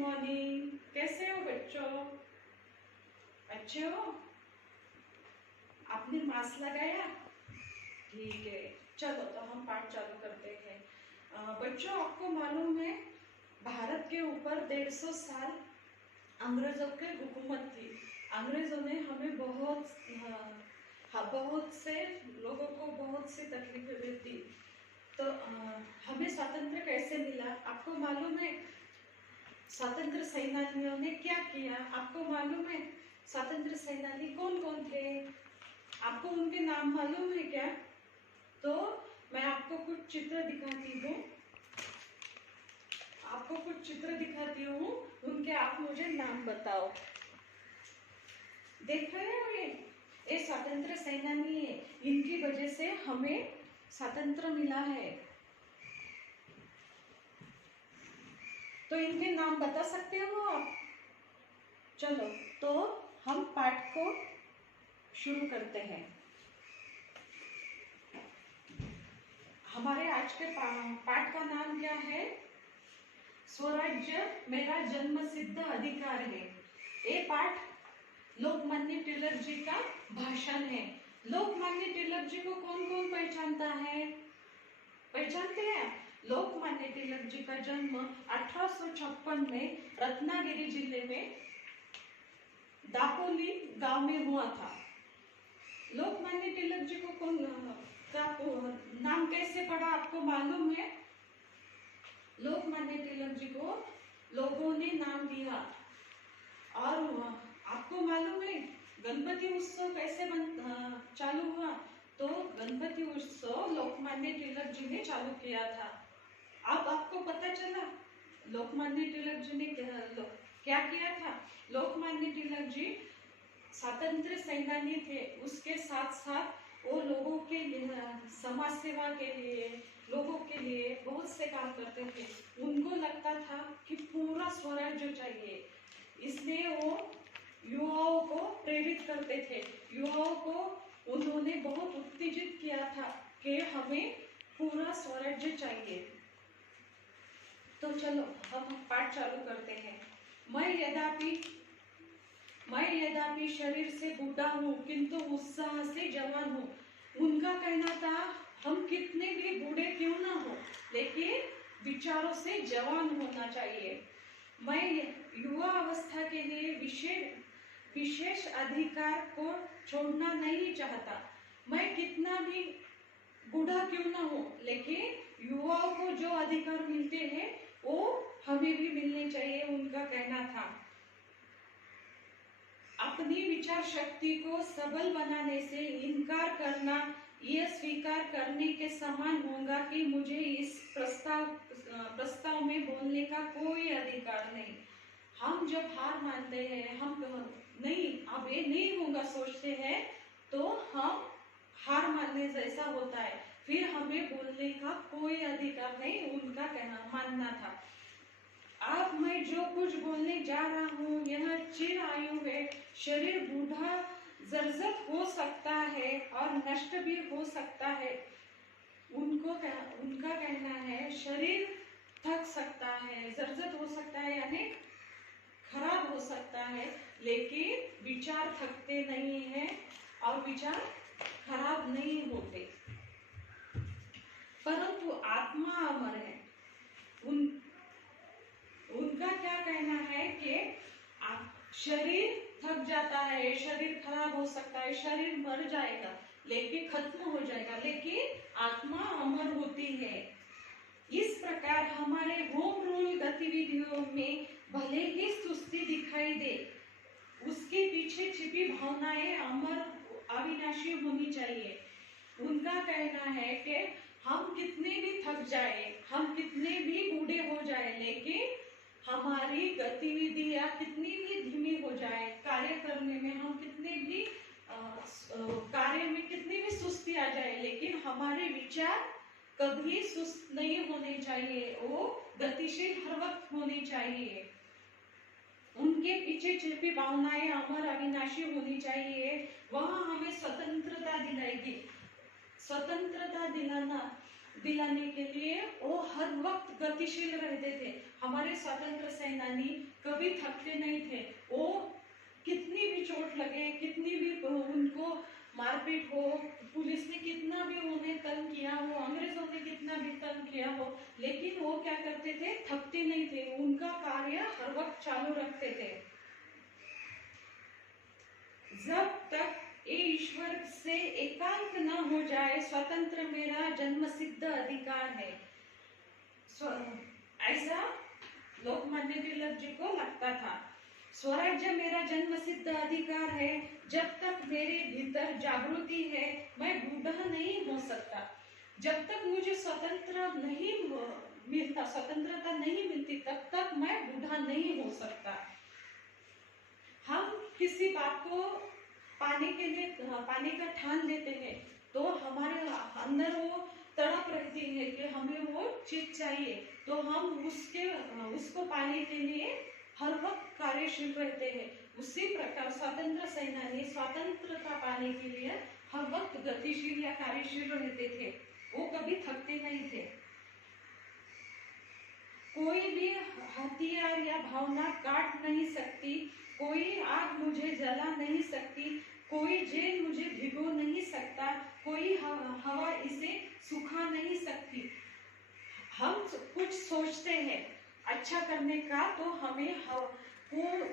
Morning. कैसे हो बच्चों? अच्छे हो? आपने मास्क लगाया? ठीक है, चलो तो हम पाठ चालू करते हैं। बच्चों, आपको मालूम है भारत के ऊपर 150 साल अंग्रेजों की हुकूमत थी। अंग्रेजों ने हमें बहुत से लोगों को बहुत सी तकलीफें दी। तो हमें स्वातंत्र कैसे मिला आपको मालूम है? स्वतंत्र सेनानियों ने क्या किया आपको मालूम है? स्वतंत्र सेनानी कौन कौन थे? आपको उनके नाम मालूम है क्या? तो मैं आपको कुछ चित्र दिखाती हूँ, उनके आप मुझे नाम बताओ। देख रहे हो ये स्वतंत्र सेनानी है, इनकी वजह से हमें स्वतंत्र मिला है। तो इनके नाम बता सकते हो आप? चलो तो हम पाठ को शुरू करते हैं। हमारे आज के पाठ का नाम क्या है? स्वराज्य मेरा जन्म सिद्ध अधिकार है। ये पाठ लोकमान्य तिलक जी का भाषण है। लोकमान्य तिलक जी को कौन कौन पहचानता है? पहचानते हैं? लोकमान्य तिलक जी का जन्म 1856 में रत्नागिरी जिले में दापोली गांव में हुआ था। लोकमान्य तिलक जी को कौन का नाम कैसे पड़ा आपको मालूम है? लोकमान्य तिलक जी को लोगों ने नाम दिया। और आपको मालूम है गणपति उत्सव कैसे चालू हुआ? तो गणपति उत्सव लोकमान्य तिलक जी ने चालू किया था। अब आपको पता चला लोकमान्य तिलक जी ने क्या किया था? लोकमान्य तिलक जी स्वतंत्र सेनानी थे, उसके साथ साथ वो लोगों के समाज सेवा के लिए, लोगों के लिए बहुत से काम करते थे। उनको लगता था कि पूरा स्वराज्य चाहिए, इसलिए वो युवाओं को प्रेरित करते थे। युवाओं को उन्होंने बहुत उत्तेजित किया था कि हमें पूरा स्वराज्य चाहिए। तो चलो हम पाठ चालू करते हैं। मैं यद्यपि शरीर से बूढ़ा हूँ किंतु उत्साह से जवान हूँ। उनका कहना था हम कितने भी बूढ़े क्यों ना हो, लेकिन विचारों से जवान होना चाहिए। मैं युवा अवस्था के लिए विशेष अधिकार को छोड़ना नहीं चाहता। मैं कितना भी बूढ़ा क्यों ना हो, लेकिन युवाओं को जो अधिकार मिलते हैं वो हमें भी मिलने चाहिए, उनका कहना था। अपनी विचार शक्ति को सबल बनाने से इनकार करना यह स्वीकार करने के समान होगा कि मुझे इस प्रस्ताव में बोलने का कोई अधिकार नहीं। हम जब हार मानते हैं, हम नहीं अब ये नहीं होगा सोचते हैं, तो हम हार मानने जैसा होता है, फिर हमें बोलने का कोई अधिकार नहीं, उनका मानना था। अब मैं जो कुछ बोलने जा रहा हूँ यह चिर आयु है। शरीर बूढ़ा जर्जर हो सकता है और नष्ट भी हो सकता है। उनका कहना है शरीर थक सकता है, जर्जर हो सकता है यानी खराब हो सकता है, लेकिन विचार थकते नहीं हैं और विचार खराब नहीं होते, परंतु आत्मा अमर है। उनका क्या कहना है कि शरीर थक जाता है, शरीर खराब हो सकता है, शरीर मर जाएगा, लेकिन खत्म हो जाएगा, लेकिन आत्मा अमर होती है। इस प्रकार हमारे होम रूल गतिविधियों में भले ही सुस्ती दिखाई दे, उसके पीछे छिपी भावनाएं अमर अविनाशी होनी चाहिए। उनका कहना है कि हम कितने भी थक जाए, हम कितने भी बूढ़े हो जाए, लेकिन हमारी गतिविधियां कितनी भी धीमी हो जाए, कार्य करने में हम कितने भी कार्य में कितनी भी सुस्ती आ जाए, लेकिन हमारे विचार कभी सुस्त नहीं होने चाहिए, वो गतिशील हर वक्त होने चाहिए। उनके पीछे छिपी भावनाएं अमर अविनाशी होनी चाहिए। वह हमें स्वतंत्रता दिलाएगी। स्वतंत्रता दिलाना दिलाने के लिए वो हर वक्त गतिशील रहते थे। हमारे स्वतंत्र सेनानी कभी थकते नहीं थे। वो कितनी भी चोट लगे, कितनी भी उनको मारपीट हो, पुलिस ने कितना भी उन्हें तंग किया हो, अंग्रेजों ने कितना भी तंग किया हो, लेकिन वो क्या करते थे, थकते नहीं थे। उनका कार्य हर वक्त चालू रखते थे। जब तक ये ईश्वर से एकांत न हो जाए, स्वतंत्र मेरा जन्मसिद्ध अधिकार है। ऐसा लोकमान्य तिलक जी को लगता था। स्वराज्य मेरा जन्मसिद्ध अधिकार है। जब तक मेरे भीतर जागृति है, मैं बूढ़ा नहीं हो सकता। जब तक मुझे स्वतंत्रता नहीं मिलती, तब तक मैं बूढ़ा नहीं हो सकता। हम किसी बात को पाने का ठान लेते हैं, तो हमारे अंदर वो तड़प रहती है कि हमें वो चीज चाहिए, तो हम उसको पाने के लिए हर वक्त कार्यशील रहते हैं। उसी प्रकार स्वतंत्र सेनानी स्वतंत्रता पाने के लिए हर वक्त गतिशील या कार्यशील रहते थे। वो कभी थकते नहीं थे। कोई भी हथियार या भावना काट नहीं सकती, कोई आग मुझे जला नहीं सकती, कोई जेल मुझे भिगो नहीं सकता, कोई हवा इसे सुखा नहीं सकती। हम कुछ सोचते हैं अच्छा करने का, तो हमें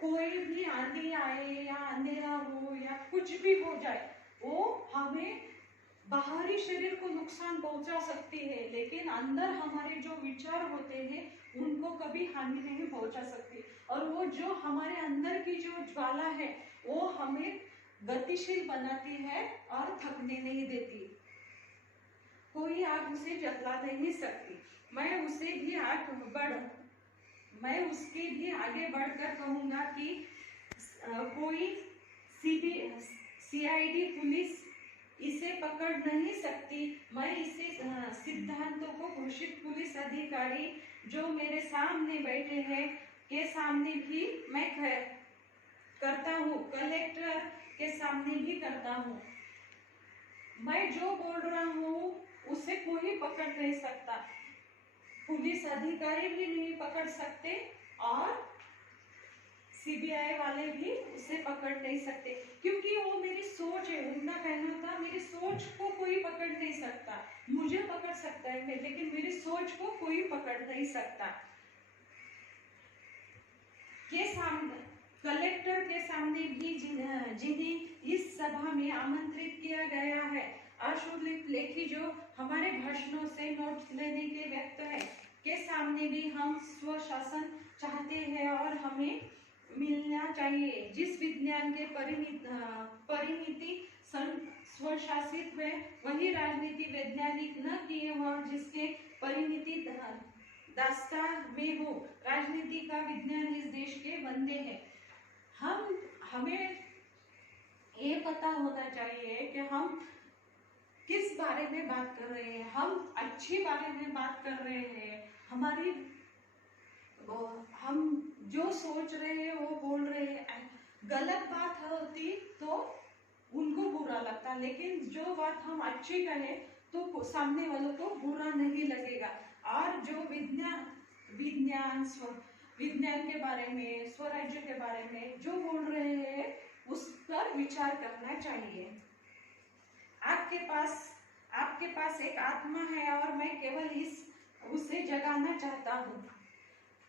कोई भी आंधी आए या अंधेरा हो या कुछ भी हो जाए, वो हमें बाहरी शरीर को नुकसान पहुंचा सकती है, लेकिन अंदर हमारे जो विचार होते हैं उनको कभी हानि नहीं पहुंचा सकती। और वो जो हमारे अंदर की जो ज्वाला है, वो हमें गतिशील बनाती है और थकने नहीं देती। कोई आग उसे जला नहीं सकती। मैं उसके भी आगे बढ़कर कहूंगा कि कोई CID पुलिस इसे पकड़ नहीं सकती। मैं इसे सिद्धांतों को घोषित पुलिस अधिकारी जो मेरे सामने बैठे हैं के सामने भी मैं करता हूँ, कलेक्टर के सामने भी करता हूँ। मैं जो बोल रहा हूँ उसे कोई पकड़ नहीं सकता, पुलिस अधिकारी भी नहीं पकड़ सकते और CBI वाले भी उसे पकड़ नहीं सकते, क्योंकि वो मेरी सोच है। उनका कहना था मेरी सोच को कोई पकड़ नहीं सकता। मुझे पकड़ सकता है, लेकिन मेरी सोच को कोई पकड़ नहीं सकता। के सामने कलेक्टर के सामने भी जिन्हें इस सभा में आमंत्रित किया गया है, अशुलिप लेखी जो हमारे भाषणों से नोट्स लेने के व्यक्त है, के सामने भी हम स्वशासन चाहते हैं और हमें मिलना चाहिए। जिस विज्ञान के परिमिति स्वशासित है, वही राजनीति वैज्ञानिक न किए और जिसके परिमिति दास्ता में हो। राजनीति का विज्ञान इस देश के बंदे हैं। हमें ये पता होना चाहिए कि हम किस बारे में बात कर रहे हैं। हम अच्छी बारे में बात कर रहे हैं, हम जो सोच रहे हैं वो बोल रहे हैं। गलत बात होती तो उनको बुरा लगता, लेकिन जो बात हम अच्छी कहें तो सामने वालों को बुरा नहीं लगेगा। और जो विज्ञान के बारे में, स्वराज्य के बारे में जो बोल रहे हैं उस पर विचार करना चाहिए। आपके पास एक आत्मा है और मैं केवल उसे जगाना चाहता हूँ।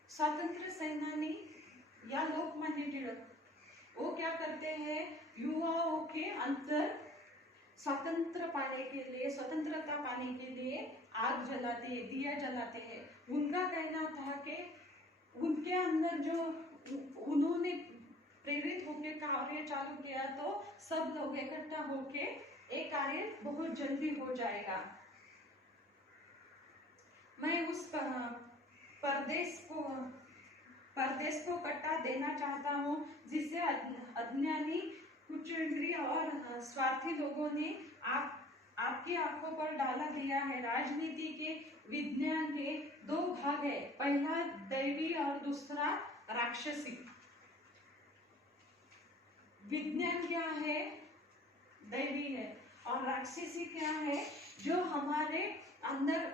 स्वतंत्र सेनानी या लोकमान्य तिलक वो क्या करते हैं, युवाओं के अंदर स्वतंत्रता पाने के लिए आग जलाते हैं, दिया जलाते हैं। उनका कहना था कि उनके अंदर जो उन्होंने प्रेरित होकर कार्य चालू किया, तो सब लोग इकट्ठा होके एक कार्य बहुत जल्दी हो जाएगा। मैं उस परदेश को कट्टा देना चाहता हूँ जिससे अज्ञानी, कुचंद्री और स्वार्थी लोगों ने आपकी आंखों पर डाला दिया है। राजनीति के विज्ञान के दो भाग है, पहला दैवी और दूसरा राक्षसी। विज्ञान क्या है, दैवी है, और राक्षसी क्या है, जो हमारे अंदर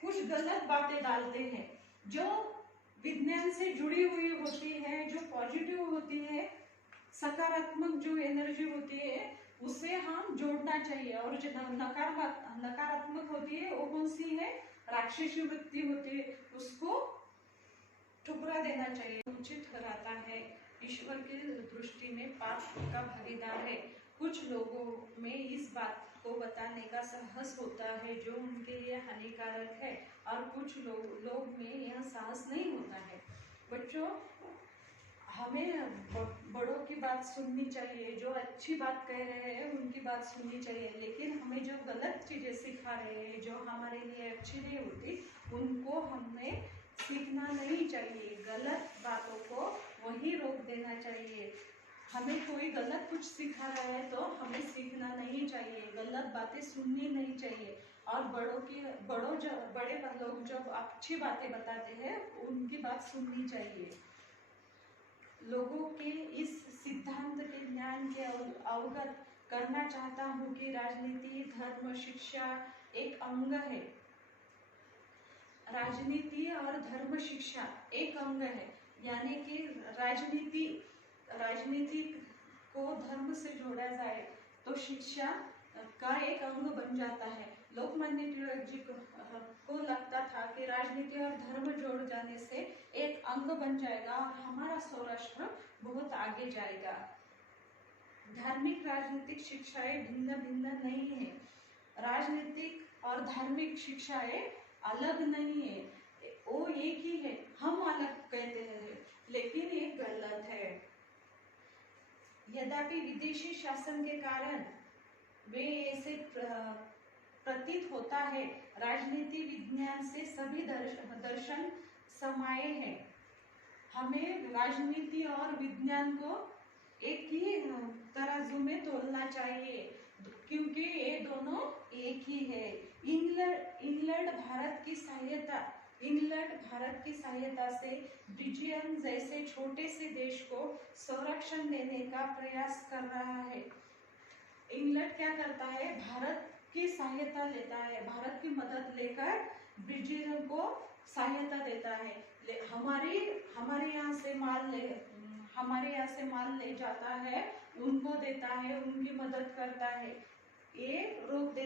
कुछ गलत बातें डालते हैं जो विज्ञान से जुड़ी हुई होती है, जो पॉजिटिव होती है, सकारात्मक जो एनर्जी होती है उसे हम जोड़ना चाहिए। और जो नकारात्मक होती है वो कौन सी है, राक्षसी वृत्ति होती है, उसको ठुकरा देना चाहिए। उचित ठहराता है, ईश्वर की दृष्टि में पाप का भागीदार है। कुछ लोगों में इस बात को बताने का साहस होता है जो उनके लिए हानिकारक है, और कुछ लोग में यह साहस नहीं होता है। बच्चों, हमें बड़ों की बात सुननी चाहिए, जो अच्छी बात कह रहे हैं उनकी बात सुननी चाहिए, लेकिन हमें जो गलत चीजें सिखा रहे हैं, जो हमारे लिए अच्छी नहीं होती, उनको हमें सीखना नहीं चाहिए। गलत बातों को वही रोक देना चाहिए। हमें कोई गलत कुछ सिखा रहा है तो हमें सीखना नहीं चाहिए, गलत बातें सुननी नहीं चाहिए। और बड़े लोग जब अच्छी बातें बताते हैं उनकी बात सुननी चाहिए। लोगों के इस सिद्धांत के ज्ञान के अवगत करना चाहता हूँ कि राजनीति, धर्म, शिक्षा एक अंग है। राजनीति और धर्म शिक्षा एक अंग है, यानी कि राजनीति को धर्म से जोड़ा जाए तो शिक्षा का एक अंग बन जाता है। लोकमान्य तिलक जी को लगता था कि राजनीति और धर्म जोड़ जाने से एक अंग बन जाएगा और हमारा सौराष्ट्र बहुत आगे जाएगा। धार्मिक राजनीतिक शिक्षाएं भिन्न भिन्न नहीं है। राजनीतिक और धार्मिक शिक्षाएं अलग नहीं है, वो एक ही है। हम अलग कहते हैं लेकिन ये गलत है। यद्यपि विदेशी शासन के कारण वे ऐसे प्रतीत होता है, राजनीति विज्ञान से सभी दर्शन समाये हैं। हमें राजनीति और विज्ञान को एक ही तराजू में तोलना चाहिए, क्योंकि ये दोनों एक ही है। इंग्लैंड भारत की सहायता से ब्रिटेन जैसे छोटे से देश को संरक्षण देने का प्रयास कर रहा है। इंग्लैंड क्या करता है, भारत की सहायता लेता है, भारत की मदद लेकर ब्रिटेन को सहायता देता है। हमारे यहाँ से माल ले जाता है, उनको देता है, उनकी मदद करता है, ये रोक देता है।